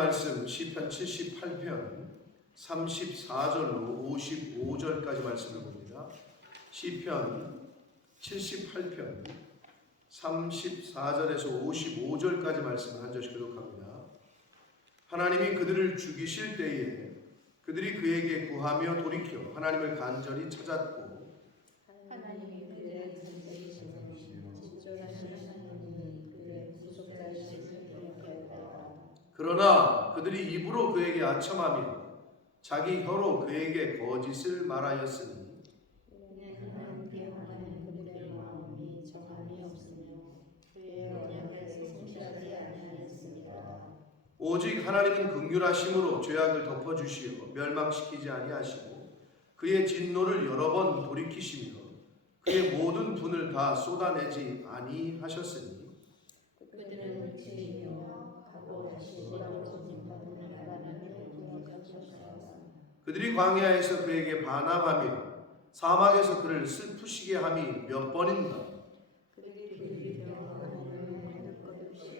말씀 시편 78편 34절로 55절까지 말씀을 봅니다. 시편 78편 34절에서 55절까지 말씀을 한 절씩 교독합니다. 하나님이 그들을 죽이실 때에 그들이 그에게 구하며 돌이켜 하나님을 간절히 찾았고 하나님이 그들의 간절히시는 진절하신 하나님이 그들의 구속자이심을 기억하였다. 그러나 그들이 입으로 그에게 아첨하며 자기 혀로 그에게 거짓을 말하였으니 하나님께 향하는 그들의 마음이 정함이 없으며 그의 언약에 성실하지 아니하였습니다. 오직 하나님은 긍휼하심으로 죄악을 덮어주시어 멸망시키지 아니하시고 그의 진노를 여러 번 돌이키시며 그의 모든 분을 다 쏟아내지 아니하셨으니 그들은 지이며 가고 다시 돌아오지 못하는 하나님을 기억하셨다. 그들이 광야에서 그에게 반항하며 사막에서 그를 슬프시게 함이 몇 번인가. 그들이 빌며 하나님을 거듭시며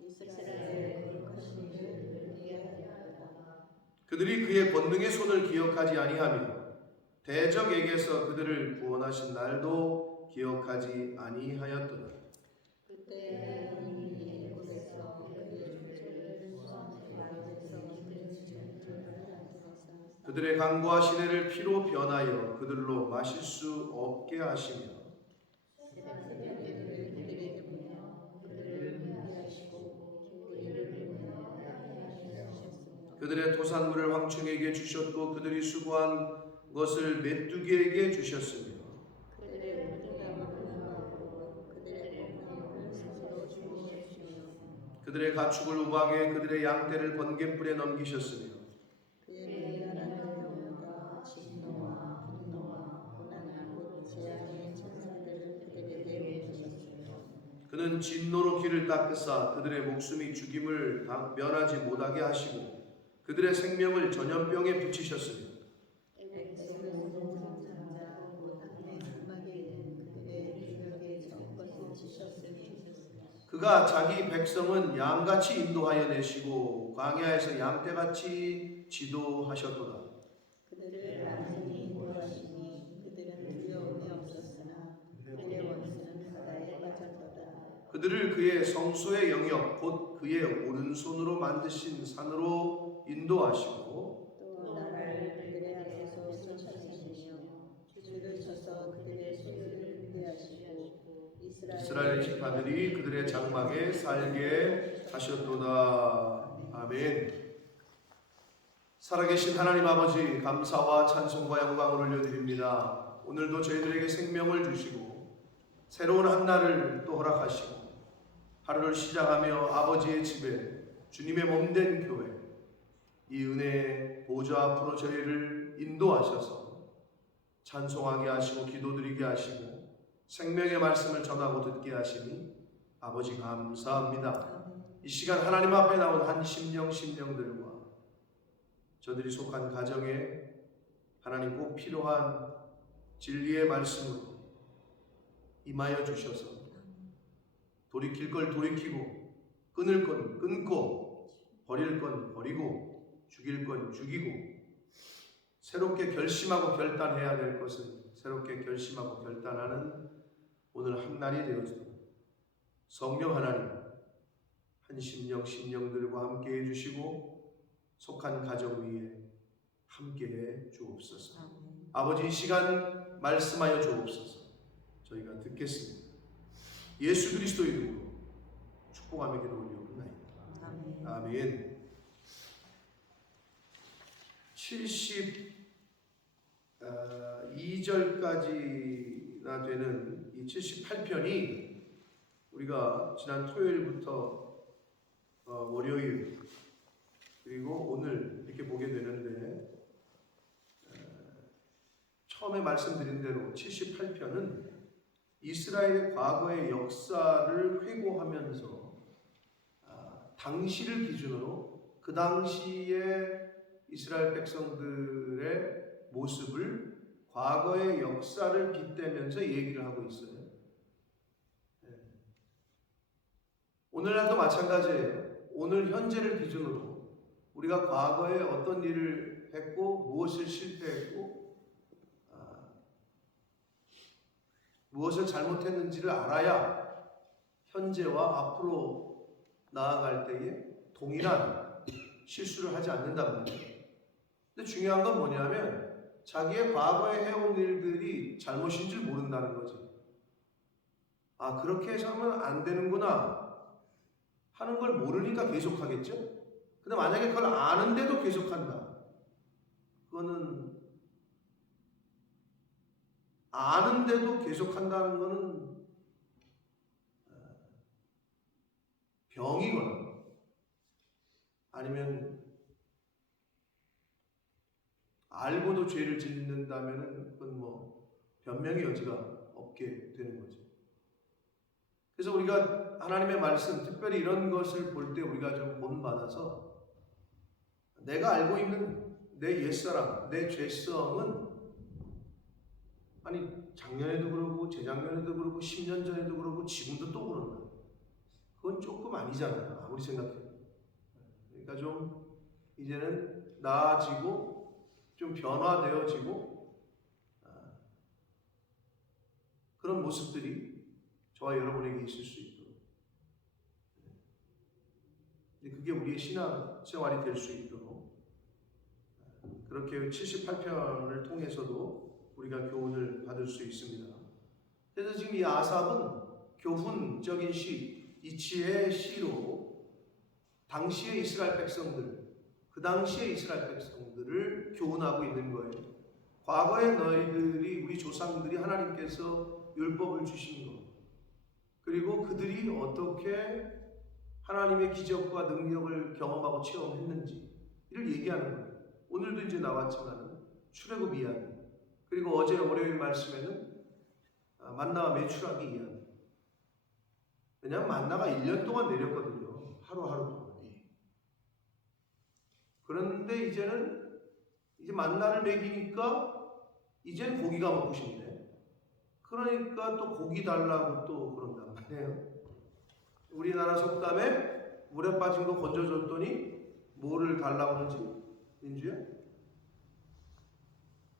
이스라엘의 거룩하신 이를 이해하였다. 그들이 그의 권능의 손을 기억하지 아니하며 대적에게서 그들을 구원하신 날도 기억하지 아니하였도다. 그때 하나님이 애굽에서 그들의 죄를 수하시고 아래에서 그들의 죄를 하셨사. 그들의 강과 시내를 피로 변하여 그들로 마실 수 없게 하시며 새벽에 그들에게 보며 그들을 회개하시고 우리를 보며 회개하셨으며 그들의 토산물을 황충에게 주셨고 그들이 수고한 것을 메뚜기에게 주셨으며 그들의 모든 양을 나오고 그들의 공양을 스스로 주셨으며 그들의 가축을 우박에 그들의 양떼를 번갯불에 넘기셨으며 그의 나라는 영원과 진노와 분노와 고난과 곧 재앙의 천사들을 그들에게 주셨으며 그는 진노로 길을 닦으사 그들의 목숨이 죽임을 면하지 못하게 하시고 그들의 생명을 전염병에 붙이셨으며 애굽의 모든 장자 곧 땅의 장막에 있는 그들의 유력에 전 것을 치셨으니 그가 자기 백성은 양같이 인도하여 내시고 광야에서 양떼같이 지도하셨도다. 그들을 완전히 인도하시니 그들은 두려움이 없었으나 그들의 원수는 바다에 빠졌도다. 그들을 그의 성소의 영역 곧 그의 오른손으로 만드신 산으로 인도하시고 또 나라를 그들의 앞에서 쫓아내시며 줄을 쳐서 그들의 소유를 폐하시고 이스라엘 지파들이 그들의 장막에 살게 하셨도다. 아멘. 살아계신 하나님 아버지, 감사와 찬송과 영광을 올려드립니다. 오늘도 저희들에게 생명을 주시고 새로운 한 날을 또 허락하시고 하루를 시작하며 아버지의 집에 주님의 몸된 교회 이 은혜의 보좌 앞으로 저희를 인도하셔서 찬송하게 하시고 기도드리게 하시고 생명의 말씀을 전하고 듣게 하시니 아버지 감사합니다. 이 시간 하나님 앞에 나온 한 심령들과 저들이 속한 가정에 하나님 꼭 필요한 진리의 말씀으로 임하여 주셔서 돌이킬 걸 돌이키고 끊을 건 끊고 버릴 건 버리고 죽일 건 죽이고 새롭게 결심하고 결단해야 될 것을 새롭게 결심하고 결단하는 오늘 한 날이 되어지도록 성령 하나님 한 심령들과 함께 해주시고 속한 가정 위에 함께해 주옵소서. 아버지 이 시간 말씀하여 주옵소서. 저희가 듣겠습니다. 예수 그리스도의 이름으로 축복하며 기도 올려옵나이다. 아멘. 72절까지나 되는 이 78편이 우리가 지난 토요일부터 월요일 그리고 오늘 이렇게 보게 되는데 처음에 말씀드린 대로 78편은 이스라엘의 과거의 역사를 회고하면서 당시를 기준으로 그 당시에 이스라엘 백성들의 모습을 과거의 역사를 빗대면서 얘기를 하고 있어요. 오늘날도 마찬가지예요. 오늘 현재를 기준으로 우리가 과거에 어떤 일을 했고 무엇을 실패했고 무엇을 잘못했는지를 알아야 현재와 앞으로 나아갈 때에 동일한 실수를 하지 않는단 말이에요. 근데 중요한 건 뭐냐면 자기의 과거에 해온 일들이 잘못인 줄 모른다는 거지. 아, 그렇게 해서 하면 안 되는구나 하는 걸 모르니까 계속하겠죠? 근데 만약에 그걸 아는데도 계속한다. 그거는 아는데도 계속한다는 거는 병이거나 아니면 알고도 죄를 짓는다면 그건 뭐 변명의 여지가 없게 되는 거죠. 그래서 우리가 하나님의 말씀, 특별히 이런 것을 볼 때 우리가 좀 본받아서 내가 알고 있는 내 옛사람, 내 죄성은 아니 작년에도 그러고 재작년에도 그러고 10년 전에도 그러고 지금도 또 그런다. 그건 조금 아니잖아요. 아무리 생각해도. 그러니까 좀 이제는 나아지고 좀 변화되어지고 그런 모습들이 저와 여러분에게 있을 수 있도록 그게 우리의 신앙 생활이 될 수 있도록 그렇게 78편을 통해서도 우리가 교훈을 받을 수 있습니다. 그래서 지금 이 아삽은 교훈적인 시, 이치의 시로 당시의 이스라엘 백성들, 그 당시의 이스라엘 백성들을 교훈하고 있는 거예요. 과거에 너희들이 우리 조상들이 하나님께서 율법을 주신 것, 그리고 그들이 어떻게 하나님의 기적과 능력을 경험하고 체험했는지 이를 얘기하는 거예요. 오늘도 이제 나왔지만 출애굽 이야기, 그리고 어제 월요일 말씀에는 만나와 메추라기 이야기. 왜냐하면 만나가 1년 동안 내렸거든요. 하루하루 동안. 그런데 이제는 이제 만나를 먹이니까 이제는 고기가 먹고 싶네. 그러니까 또 고기 달라고 또 그런단 말이에요. 우리나라 속담에 물에 빠진 거 건져줬더니 뭐를 달라고 그러지? 민주야?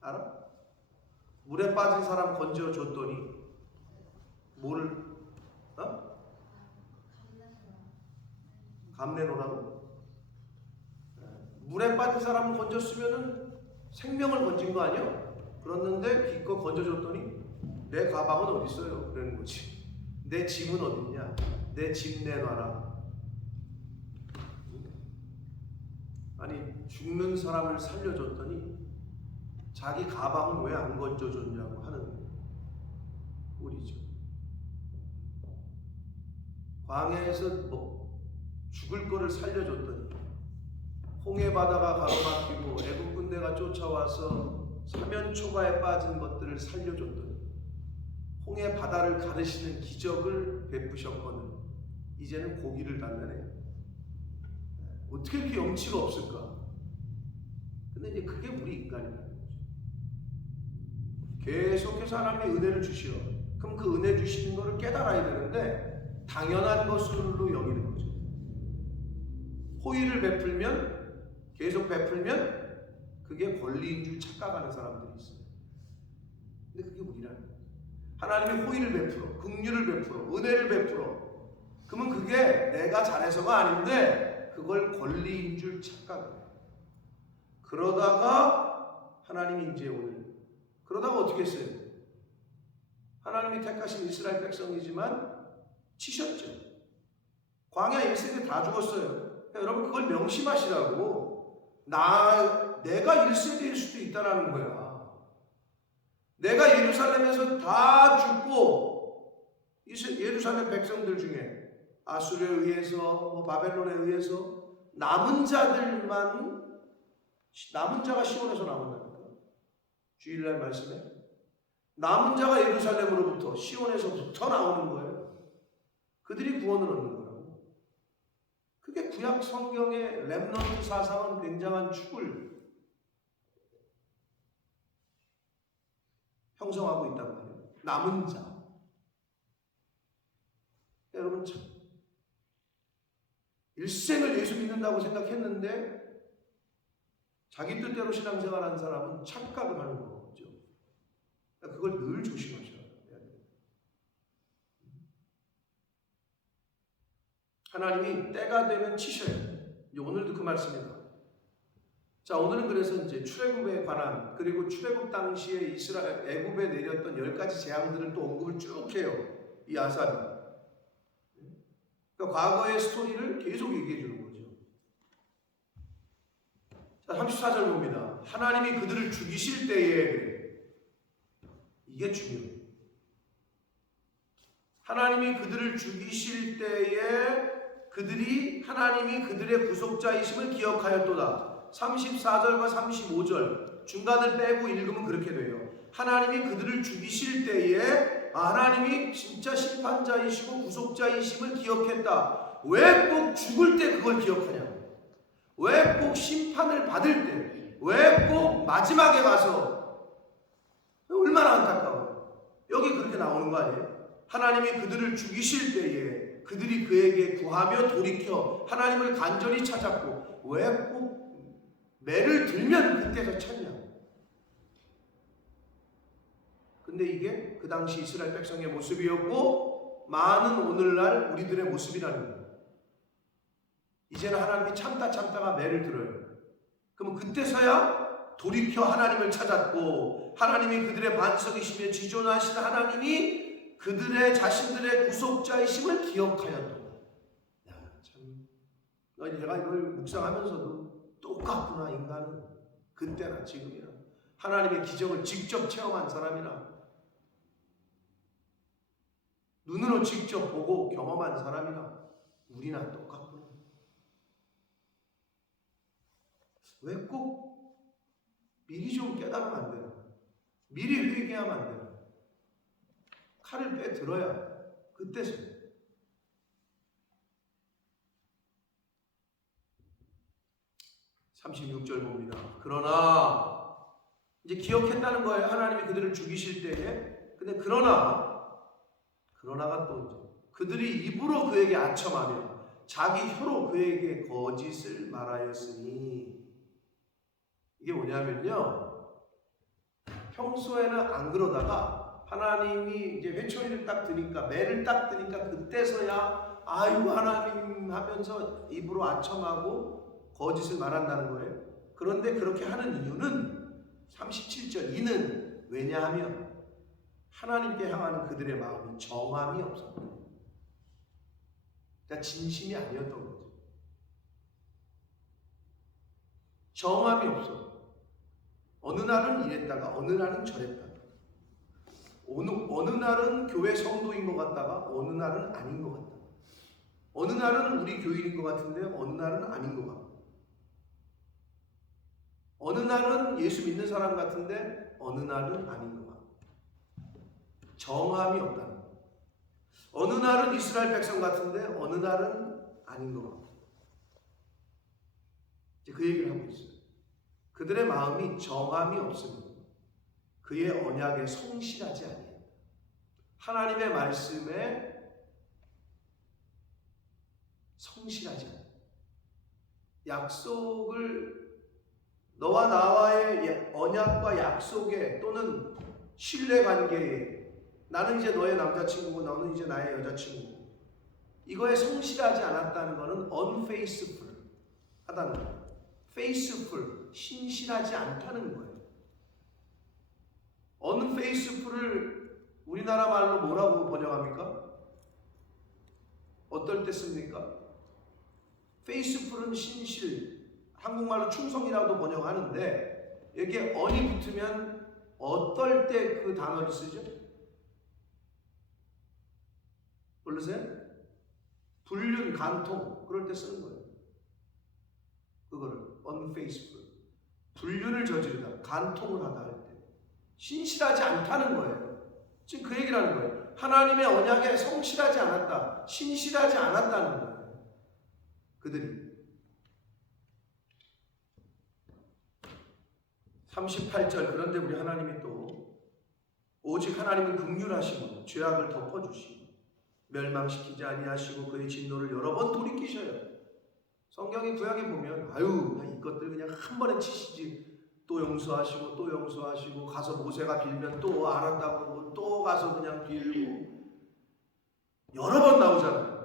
알아? 물에 빠진 사람 건져줬더니 뭐를 감내놓으라고? 물에 빠진 사람을 건졌으면은 생명을 건진 거 아니야? 그랬는데 기껏 건져줬더니 내 가방은 어디 있어요? 그러는 거지. 내 짐은 어딨냐? 내 짐 내놔라. 아니 죽는 사람을 살려줬더니 자기 가방은 왜 안 건져줬냐고 하는 우리죠. 광야에서 뭐 죽을 거를 살려줬더니 홍해 바다가 가로막히고 애국 군대가 쫓아와서 사면초가에 빠진 것들을 살려줬더니 홍해 바다를 가르시는 기적을 베푸셨거든 이제는 고기를 달라네. 어떻게 이렇게 염치가 없을까? 근데 이제 그게 우리 인간이라는 거죠. 계속해서 하나님의 은혜를 주시어. 그럼 그 은혜 주시는 것을 깨달아야 되는데 당연한 것으로 여기는 거죠. 호의를 베풀면 계속 베풀면 그게 권리인 줄 착각하는 사람들이 있어요. 근데 그게 우리라는 거예요. 하나님의 호의를 베풀어, 긍휼을 베풀어, 은혜를 베풀어. 그러면 그게 내가 잘해서가 아닌데 그걸 권리인 줄 착각해요. 그러다가 하나님이 이제 오늘 그러다가 어떻게 했어요? 하나님이 택하신 이스라엘 백성이지만 치셨죠. 광야 1세대 다 죽었어요. 여러분 그걸 명심하시라고. 내가 1세대일 수도 있다라는 거야. 내가 예루살렘에서 다 죽고 예루살렘 백성들 중에 아수르에 의해서 바벨론에 의해서 남은 자가 시온에서 남은다니까. 주일날 말씀에 남은 자가 예루살렘으로부터 시온에서부터 나오는 거예요. 그들이 구원을 얻는 거라고. 그게 구약 성경의 렘넌트 사상은 굉장한 축을 형성하고 있단 말이에요. 남은 자. 여러분 참 일생을 예수 믿는다고 생각했는데 자기 뜻대로 신앙생활하는 사람은 착각을 하는 거죠. 그러니까 그걸 늘 조심하셔야 돼요. 하나님이 때가 되면 치셔야 돼요. 오늘도 그 말씀입니다. 자, 오늘은 그래서 이제 출애굽에 관한, 그리고 출애굽 당시에 이스라엘 애굽에 내렸던 10가지 재앙들을 또 언급을 쭉 해요. 이 아삽이. 그러니까 과거의 스토리를 계속 얘기해 주는 거죠. 자, 34절 봅니다. 하나님이 그들을 죽이실 때에, 이게 중요해요. 하나님이 그들을 죽이실 때에 하나님이 그들의 구속자이심을 기억하였도다. 34절과 35절 중간을 빼고 읽으면 그렇게 돼요. 하나님이 그들을 죽이실 때에 하나님이 진짜 심판자이시고 구속자이심을 기억했다. 왜 꼭 죽을 때 그걸 기억하냐? 왜 꼭 심판을 받을 때? 왜 꼭 마지막에 가서? 얼마나 안타까워요. 여기 그렇게 나오는 거 아니에요? 하나님이 그들을 죽이실 때에 그들이 그에게 구하며 돌이켜 하나님을 간절히 찾았고, 왜 꼭 매를 들면 그때서 찾냐? 근데 이게 그 당시 이스라엘 백성의 모습이었고 많은 오늘날 우리들의 모습이라는 거예요. 이제는 하나님이 참다가 매를 들어요. 그럼 그때서야 돌이켜 하나님을 찾았고, 하나님이 그들의 반석이시며 지존하신 하나님이 그들의 자신들의 구속자이심을 기억하였다. 야, 참, 제가 이걸 묵상하면서도 똑같구나. 인간은 그때나 지금이나 하나님의 기적을 직접 체험한 사람이나 눈으로 직접 보고 경험한 사람이나 우리나 똑같구나. 왜 꼭 미리 좀 깨달으면 안 되나? 미리 회개하면 안 되나? 칼을 빼들어야 그때서. 36절 봅니다. 그러나 이제 기억했다는 거예요. 하나님이 그들을 죽이실 때에. 근데 그러나가 또 이제 그들이 입으로 그에게 아첨하며 자기 혀로 그에게 거짓을 말하였으니, 이게 뭐냐면요, 평소에는 안 그러다가 하나님이 이제 회초리를 딱 드니까, 매를 딱 드니까 그때서야 아이고 하나님 하면서 입으로 아첨하고 거짓을 말한다는 거예요. 그런데 그렇게 하는 이유는 37절, 이는 왜냐하면 하나님께 향하는 그들의 마음이 정함이 없었다. 그러니까 진심이 아니었던 거죠. 정함이 없어. 어느 날은 이랬다가 어느 날은 저랬다가, 어느 날은 교회 성도인 것 같다가 어느 날은 아닌 것 같다. 어느 날은 우리 교인인 것 같은데 어느 날은 아닌 것 같고, 어느 날은 예수 믿는 사람 같은데 어느 날은 아닌 것 같고, 정함이 없다는 거예요. 어느 날은 이스라엘 백성 같은데 어느 날은 아닌 것 같고, 이제 그 얘기를 하고 있어요. 그들의 마음이 정함이 없습니다. 그의 언약에 성실하지 아니에요. 하나님의 말씀에 성실하지 않아요. 약속을, 너와 나와의 언약과 약속에, 또는 신뢰관계에, 나는 이제 너의 남자친구고 너는 이제 나의 여자친구고, 이거에 성실하지 않았다는 것은 unfaithful 하다는 거예요. faithful, 신실하지 않다는 거예요. unfaithful을 우리나라 말로 뭐라고 번역합니까? 어떨 때 씁니까? faithful은 신실, 한국말로 충성이라고 번역하는데, 여기에 on이 붙으면 어떨 때 그 단어를 쓰죠? 모르세요? 불륜, 간통, 그럴 때 쓰는 거예요. 그거를 unfaithful, 불륜을 저지르다, 간통을 하다 할 때 신실하지 않다는 거예요. 지금 그 얘기를 하는 거예요. 하나님의 언약에 성실하지 않았다, 신실하지 않았다는 거예요. 그들이. 38절, 그런데 우리 하나님이 또 오직 하나님은 긍휼하시고 죄악을 덮어주시고 멸망시키지 아니하시고 그의 진노를 여러 번 돌이키셔요. 성경의 구약에 보면 그냥 이것들 그냥 한 번에 치시지, 또 용서하시고 또 용서하시고, 가서 모세가 빌면 또 알았다고 그러고 또 가서 그냥 빌고, 여러 번 나오잖아요.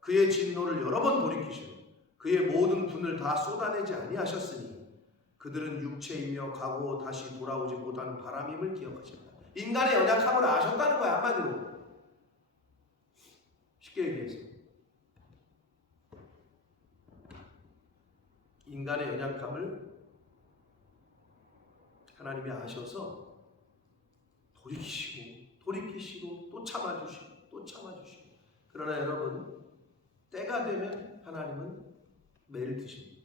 그의 진노를 여러 번 돌이키시고 그의 모든 분을 다 쏟아내지 아니하셨으니 그들은 육체이며 가고 다시 돌아오지 못하는 바람임을 기억하신다. 인간의 연약함을 아셨다는 거야, 한마디로. 쉽게 얘기해서 인간의 연약함을 하나님이 아셔서 돌이키시고 또 참아주시고. 그러나 여러분, 때가 되면 하나님은 매를 드십니다.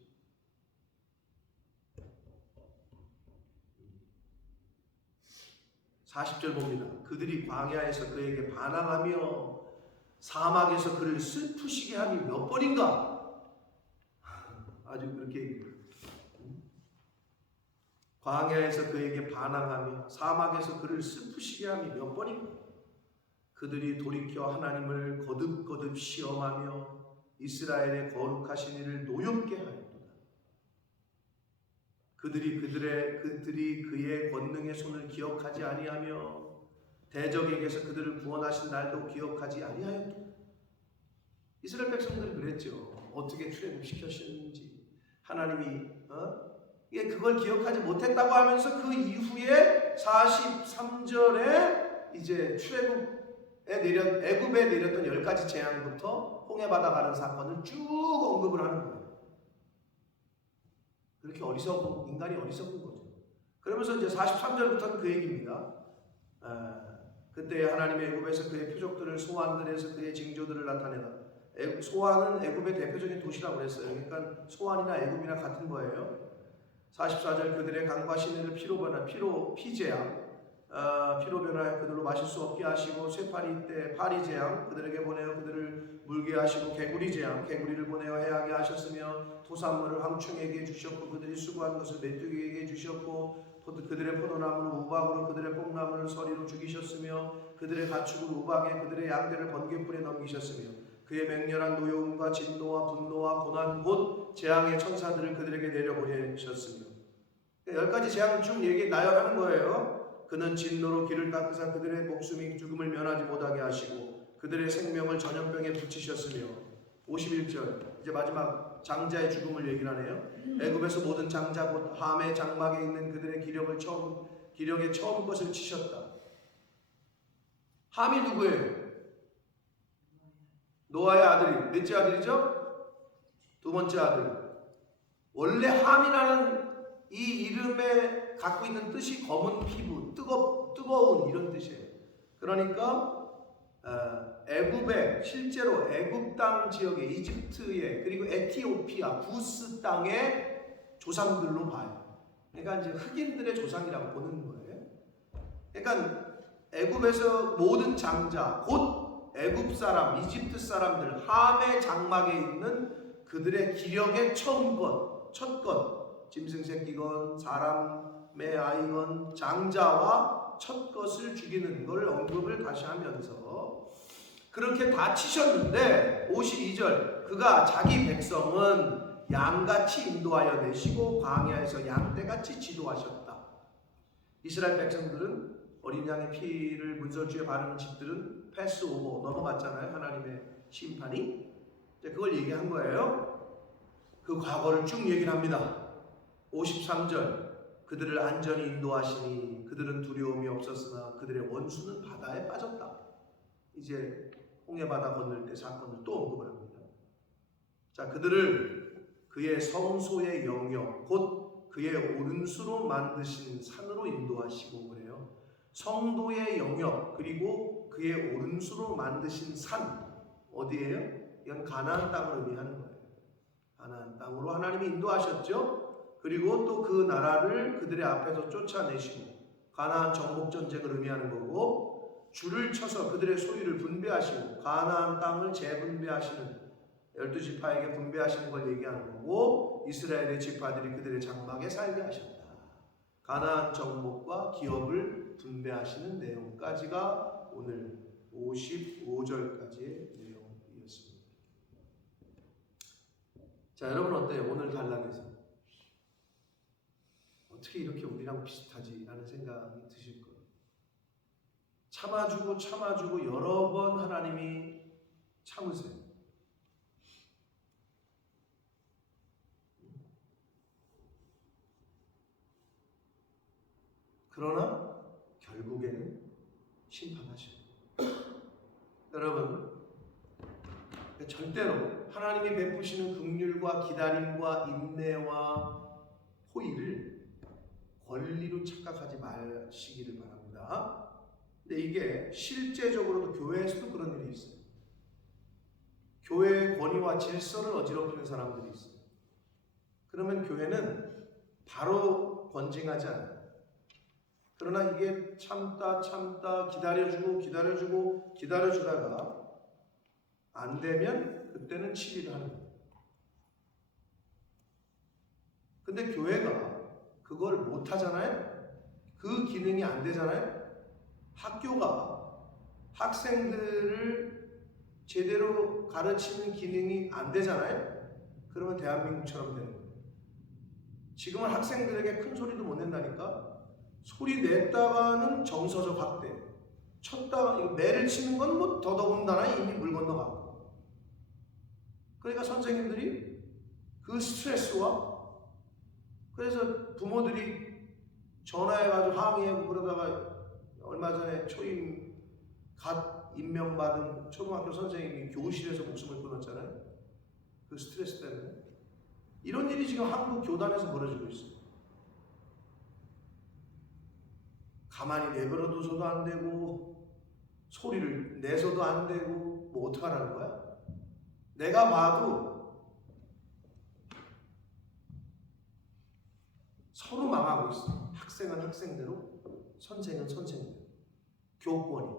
40절 봅니다. 그들이 광야에서 그에게 반항하며 사막에서 그를 슬프시게 함이 몇 번인가? 아주 그렇게 얘기해요. 광야에서 그에게 반항하며 사막에서 그를 슬프시게 함이 몇 번인가? 그들이 돌이켜 하나님을 거듭거듭 시험하며 이스라엘의 거룩하신 이를 노엽게 하였도다. 그들이 그의 권능의 손을 기억하지 아니하며 대적에게서 그들을 구원하신 날도 기억하지 아니하였도다. 이스라엘 백성들은 그랬죠. 어떻게 출애굽시켰는지 하나님이 그걸 기억하지 못했다고 하면서 그 이후에 43절에 이제 애굽에 내렸던 10가지 재앙부터 홍해 바다 가는 사건을 쭉 언급을 하는 거예요. 그렇게 인간이 어리석은 거죠. 그러면서 이제 43절부터는 그 얘기입니다. 그때 하나님의 애굽에서 그의 표적들을 소환들에서 그의 징조들을 나타내다. 소환은 애굽의 대표적인 도시라고 그랬어요. 그러니까 소환이나 애굽이나 같은 거예요. 44절 그들의 강과 시내를 피로 변하여 그들로 마실 수 없게 하시고 쇠파리 때 파리 재앙 그들에게 보내어 그들을 물게 하시고 개구리 재앙 개구리를 보내어 해하게 하셨으며 토산물을 황충에게 주셨고 그들이 수고한 것을 메뚜기에게 주셨고 그들의 포도나무를 우박으로 그들의 뽕나무를 서리로 죽이셨으며 그들의 가축을 우박에 그들의 양떼를 번개불에 넘기셨으며 그의 맹렬한 노여움과 진노와 분노와 고난 곧 재앙의 천사들을 그들에게 내려보내셨으며 10가지 재앙을 쭉 나열하는 거예요. 그는 진노로 길을 닦으사 그들의 목숨이 죽음을 면하지 못하게 하시고 그들의 생명을 전염병에 붙이셨으며 51절 이제 마지막 장자의 죽음을 얘기를 하네요. 애굽에서 모든 장자 곧 함의 장막에 있는 그들의 기력의 처음 것을 치셨다. 함이 누구예요? 노아의 아들이 몇째 아들이죠? 두 번째 아들. 원래 함이라는 이 이름에 갖고 있는 뜻이 검은 피부, 뜨거운 이런 뜻이에요. 그러니까 애굽에 실제로 애굽 땅 지역에 이집트에 그리고 에티오피아 구스 땅의 조상들로 봐요. 그러니까 이제 흑인들의 조상이라고 보는 거예요. 그러니까 애굽에서 모든 장자 곧 애굽 사람, 이집트 사람들 함의 장막에 있는 그들의 기력의 첫 것, 짐승 새끼건 사람의 아이건 장자와 첫 것을 죽이는 걸 언급을 다시 하면서 그렇게 다 치셨는데 52절 그가 자기 백성은 양같이 인도하여 내시고 광야에서 양떼같이 지도하셨다. 이스라엘 백성들은 어린 양의 피를 문설주에 바르는 집들은 패스오버 넘어갔잖아요. 하나님의 심판이. 그걸 얘기한 거예요. 그 과거를 쭉 얘기를 합니다. 53절 그들을 안전히 인도하시니 그들은 두려움이 없었으나 그들의 원수는 바다에 빠졌다. 이제 홍해바다 건널 때 사건을 또 언급을 합니다. 자, 그들을 그의 성소의 영역 곧 그의 오른수로 만드신 산으로 인도하시고 그래요. 성도의 영역 그리고 그의 오른수로 만드신 산 어디예요? 이건 가나안 땅을 의미하는 거예요. 가나안 땅으로 하나님이 인도하셨죠. 그리고 또 그 나라를 그들의 앞에서 쫓아내시고 가나안 정복 전쟁을 의미하는 거고 줄을 쳐서 그들의 소유를 분배하시고 가나안 땅을 재분배하시는 12지파에게 분배하시는 걸 얘기하는 거고 이스라엘의 지파들이 그들의 장막에 살게 하셨다. 가나안 정복과 기업을 분배하시는 내용까지가 오늘 55절까지의 내용이었습니다. 자, 여러분 어때요? 오늘 단락에서 어떻게 이렇게 우리랑 비슷하지? 라는 생각이 드실 거예요. 참아주고 여러 번 하나님이 참으세요. 그러나 결국에는 심판하셔요. 여러분, 절대로 하나님이 베푸시는 긍휼과 기다림과 인내와 호의를 권리로 착각하지 마시기를 바랍니다. 근데 이게 실제적으로도 교회에서도 그런 일이 있어요. 교회의 권위와 질서를 어지럽히는 사람들이 있어요. 그러면 교회는 바로 권징하지 않아요. 그러나 이게 참다 기다려주다가 안 되면 그때는 치리를 하는 거예요. 근데 교회가 그걸 못 하잖아요. 그 기능이 안 되잖아요. 학교가 학생들을 제대로 가르치는 기능이 안 되잖아요. 그러면 대한민국처럼 되는 거예요. 지금은 학생들에게 큰 소리도 못 낸다니까. 소리 냈다가는 정서적 학대, 쳤다가 매를 치는 건 뭐 더더군다나 이미 물 건너가고. 그러니까 선생님들이 그 스트레스와, 그래서 부모들이 전화해가지고 항의하고 그러다가 얼마 전에 초임 갓 임명받은 초등학교 선생님이 교실에서 목숨을 끊었잖아요. 그 스트레스 때문에. 이런 일이 지금 한국 교단에서 벌어지고 있어요. 가만히 내버려둬서도 안 되고 소리를 내서도 안 되고 뭐 어떡하라는 거야? 내가 봐도 서로 망하고 있어. 학생은 학생대로, 선생은 선생대로. 교권이.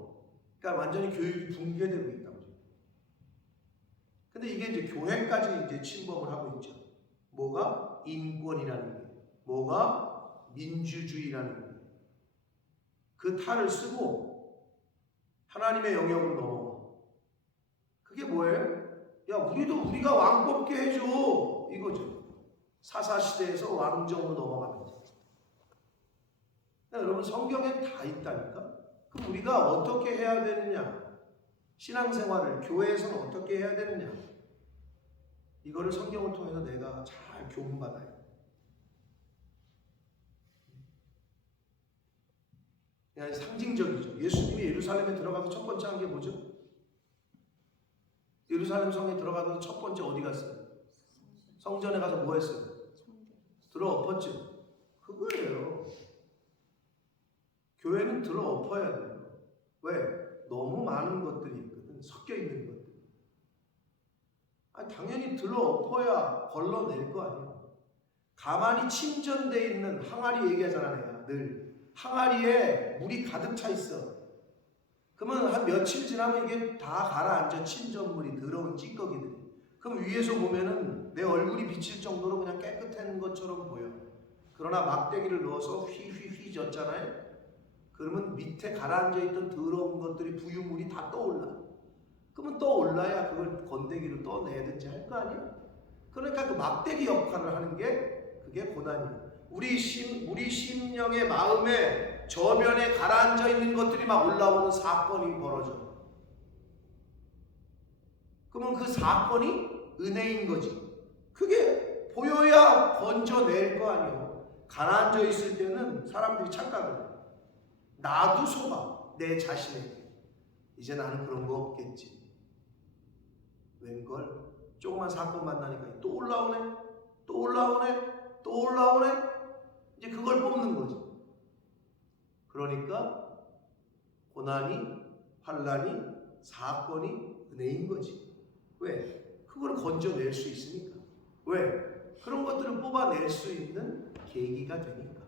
그러니까 완전히 교육이 붕괴되고 있다고. 근데 이게 이제 교회까지 이제 침범을 하고 있죠. 뭐가? 인권이라는 게. 뭐가? 민주주의라는 게. 그 탈을 쓰고 하나님의 영역으로 넘어가. 그게 뭐예요? 야, 우리가 왕 뽑게 해줘. 이거죠. 사사시대에서 왕정으로 넘어가면서. 여러분, 성경에 다 있다니까? 그럼 우리가 어떻게 해야 되느냐? 신앙생활을 교회에서는 어떻게 해야 되느냐? 이거를 성경을 통해서 내가 잘 교훈받아요. 그냥 상징적이죠. 예수님이 예루살렘에 들어가서 첫 번째 한 게 뭐죠? 예루살렘 성에 들어가서 첫 번째 어디 갔어요? 성전에 가서 뭐 했어요? 들어엎었죠. 그거예요. 교회는 들어엎어야 돼요. 왜? 너무 많은 것들이 있거든. 섞여 있는 것들. 아니, 당연히 들어엎어야 걸러낼 거 아니야. 가만히 침전되어 있는 항아리 얘기하잖아, 내가 늘. 항아리에 물이 가득 차 있어. 그러면 한 며칠 지나면 이게 다 가라앉아. 침전물이, 더러운 찌꺼기들이. 그럼 위에서 보면은 내 얼굴이 비칠 정도로 그냥 깨끗한 것처럼 보여. 그러나 막대기를 넣어서 휘휘휘 젓잖아요. 그러면 밑에 가라앉아 있던 더러운 것들이, 부유물이 다 떠올라. 그러면 떠올라야 그걸 건더기로 떠내든지 할 거 아니야? 그러니까 그 막대기 역할을 하는 게 그게 고난이야. 우리 심령의 마음에 저변에 가라앉아 있는 것들이 막 올라오는 사건이 벌어져. 그러면 그 사건이 은혜인 거지. 그게 보여야 건져낼 거 아니에요. 가라앉아 있을 때는 사람들이 착각을 해. 나도 속아. 내 자신에게. 이제 나는 그런 거 없겠지. 웬걸? 조그만 사건 만나니까 또 올라오네? 또 올라오네? 또 올라오네? 이제 그걸 뽑는 거지. 그러니까 고난이, 환난이, 사건이 은혜인 거지. 왜? 그걸 건져낼 수 있으니까. 왜? 그런 것들을 뽑아낼 수 있는 계기가 되니까.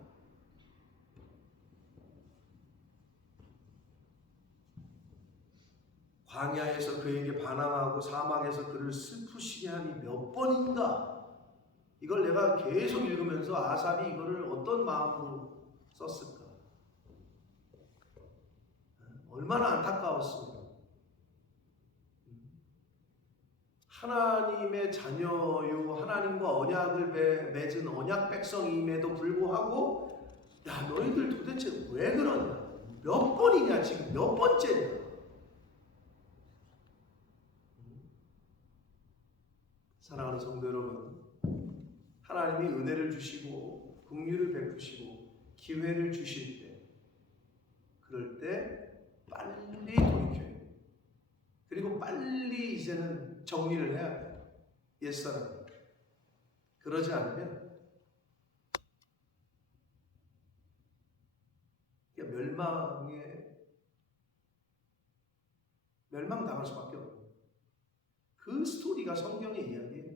광야에서 그에게 반항하고 사막에서 그를 슬프시게 하니 몇 번인가? 이걸 내가 계속 읽으면서 아삽이 이거를 어떤 마음으로 썼을까? 얼마나 안타까웠습니까? 하나님의 자녀요, 하나님과 언약을 맺은 언약 백성임에도 불구하고 야, 너희들 도대체 왜 그러냐? 몇 번이냐? 지금 몇 번째냐? 사랑하는 성도 여러분, 하나님이 은혜를 주시고 긍휼을 베푸시고 기회를 주실 때, 그럴 때 빨리 돌이켜야 돼요. 그리고 빨리 이제는 정리를 해야 돼요. 옛사람. 그러지 않으면 멸망당할 수밖에 없어요. 그 스토리가 성경의 이야기예요.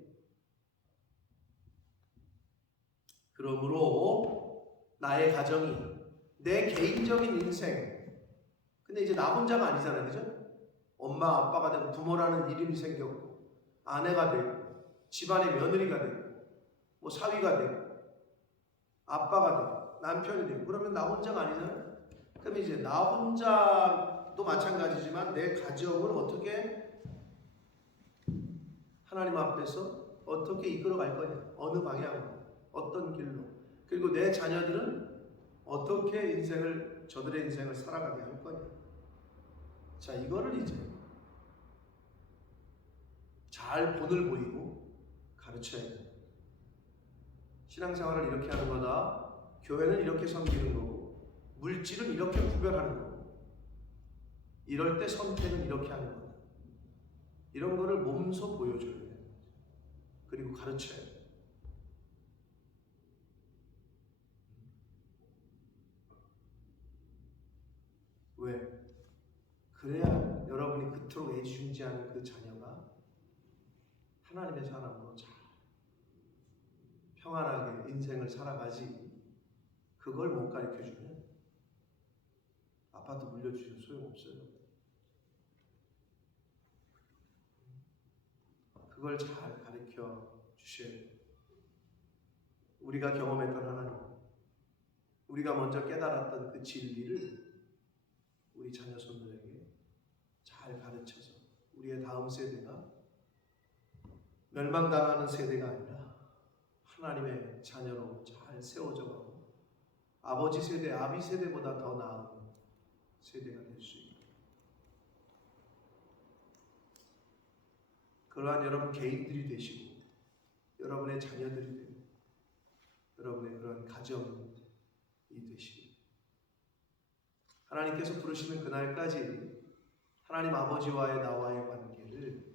그러므로 나의 가정이, 내 개인적인 인생, 근데 이제 나 혼자가 아니잖아요, 그죠? 엄마 아빠가 되고 부모라는 이름이 생겼고 아내가 되고 집안의 며느리가 되고 뭐 사위가 되고 아빠가 되고 남편이 되고, 그러면 나 혼자가 아니잖아요. 그럼 이제 나 혼자도 마찬가지지만 내 가정을 어떻게 하나님 앞에서 어떻게 이끌어갈 거냐, 어느 방향으로, 어떤 길로, 그리고 내 자녀들은 어떻게 저들의 인생을 살아가게 할 거냐. 자, 이거를 이제 잘 본을 보이고 가르쳐야 돼요. 신앙생활을 이렇게 하는 거다, 교회는 이렇게 섬기는 거고, 물질은 이렇게 구별하는 거고, 이럴 때 선택은 이렇게 하는 거다, 이런 거를 몸소 보여줘야 돼요. 그리고 가르쳐야 돼요. 왜? 그래야 여러분이 그토록 애지중지하는 그 자녀가 하나님의 사람으로 잘 평안하게 인생을 살아가지, 그걸 못 가르쳐주면 아파트 물려주셔도 소용없어요. 그걸 잘 가르쳐 주셔야 돼요. 우리가 경험했던 하나님, 우리가 먼저 깨달았던 그 진리를 우리 자녀 손들에게 잘 가르쳐서 우리의 다음 세대가 멸망당하는 세대가 아니라 하나님의 자녀로 잘 세워져 가고 아버지 세대, 아비 세대보다 더 나은 세대가 될 수 있고, 그러한 여러분 개인들이 되시고 여러분의 자녀들이 되고 여러분의 그런 가정이 되시고, 하나님께서 부르시는 그날까지 하나님 아버지와의 나와의 관계를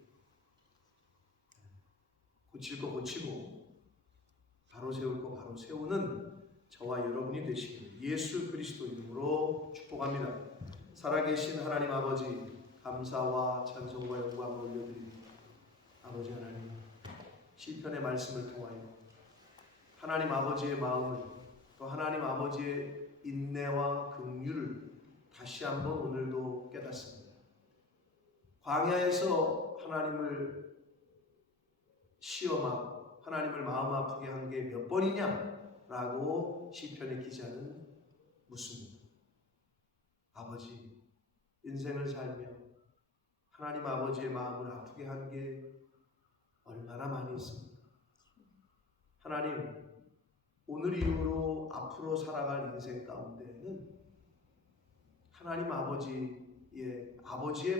고칠 거 고치고 바로 세울 거 바로 세우는 저와 여러분이 되시길 예수 그리스도 이름으로 축복합니다. 살아계신 하나님 아버지, 감사와 찬송과 영광을 올려드립니다. 아버지 하나님, 시편의 말씀을 통하여 하나님 아버지의 마음을, 또 하나님 아버지의 인내와 긍휼을 다시 한번 오늘도 깨닫습니다. 광야에서 하나님을 시험하고 하나님을 마음 아프게 한 게 몇 번이냐라고 시편의 기자는 묻습니다. 아버지, 인생을 살며 하나님 아버지의 마음을 아프게 한 게 얼마나 많이 있습니까? 하나님, 오늘 이후로 앞으로 살아갈 인생 가운데에는 하나님 아버지의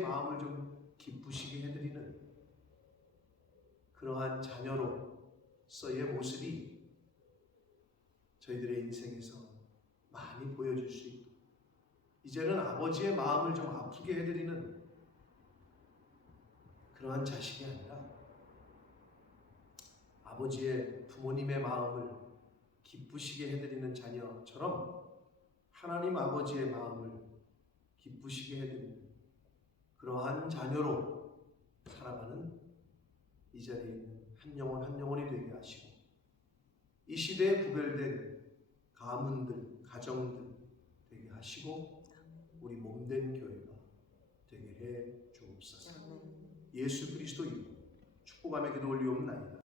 마음을 좀 기쁘시게 해드리는 그러한 자녀로서의 모습이 저희들의 인생에서 많이 보여줄 수 있고, 이제는 아버지의 마음을 좀 아프게 해드리는 그러한 자식이 아니라 아버지의, 부모님의 마음을 기쁘시게 해드리는 자녀처럼 하나님 아버지의 마음을 기쁘시게 해드리는 그러한 자녀로 살아가는 이 자리에 있는 한 영혼 한 영혼이 되게 하시고, 이 시대에 구별된 가문들, 가정들 되게 하시고, 우리 몸된 교회가 되게 해 주옵소서. 예수 그리스도 이름으로 축복하며 기도 올리옵나이다.